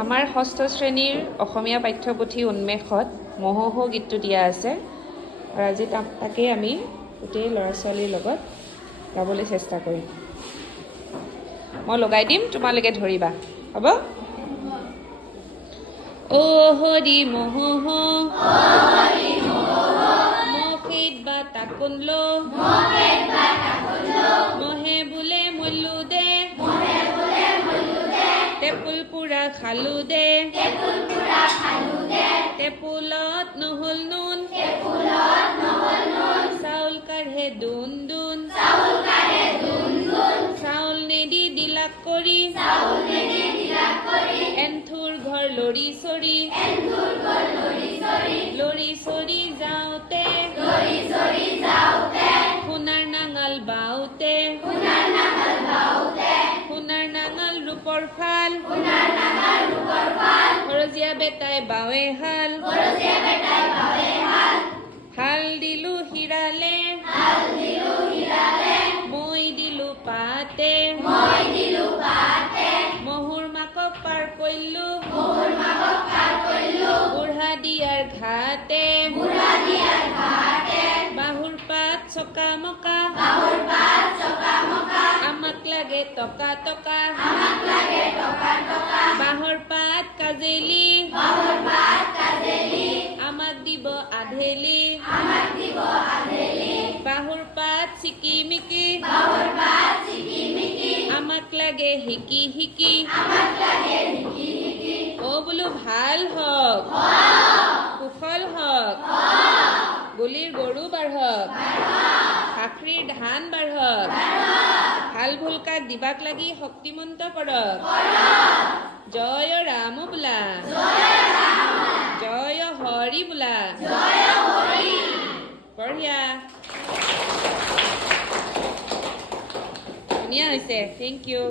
আমাৰ ষষ্ঠ শ্ৰেণীৰ অসমীয়া পাঠ্যপুথি উন্মেষত মহোহো গীতটো দিয়া আছে আৰু আজি তাকেই আমি গোটেই ল'ৰা ছোৱালীৰ লগত গাবলৈ চেষ্টা কৰিম। মই লগাই দিম, তোমালোকে ধৰিবা, হ'ব? অ হৰি মহোহো মহিত বা তাকুন্ল মহে বোলে মল্লু দে টেপুল পুৰা খালো দে টেপুলত নহল নুন চাউল কাঢ়ে দুন দুন চাউল নেদি দিলাক কৰি এন্থুৰ ঘৰ লৰি চৰি যাওঁতে সোণাৰ নাঙল বাওঁতে সোণাৰ নাঙল ৰূপৰ ফাল সৰজীয়া বেটাই বাৱে হাল হাল দিলো হিৰালে মই দিলো পাতে মহুৰ মাকক পাৰ কৰিলো বুঢ়া দিয়াৰ ঘাটে বাহুৰ পাত চকা মকা আমাক লাগে টকা টকা বাহৰ পাত কাজেলি আমাক দিব আধেলি বাহুৰ পাত চিকিমিকি আমাক লাগে হিকি হিকি অ বোলো ভাল হওক কুশল হওক গুলিৰ গৰু বাঢ়ক ভাখৰিৰ ধান বাঢ়ক ভাল ভুলকাক দিবাক লাগি শক্তিমন্ত কৰক জয় ৰাম বোলা জয় হৰি বোলা বঢ়িয়া, ধুনীয়া হৈছে, থেংক ইউ।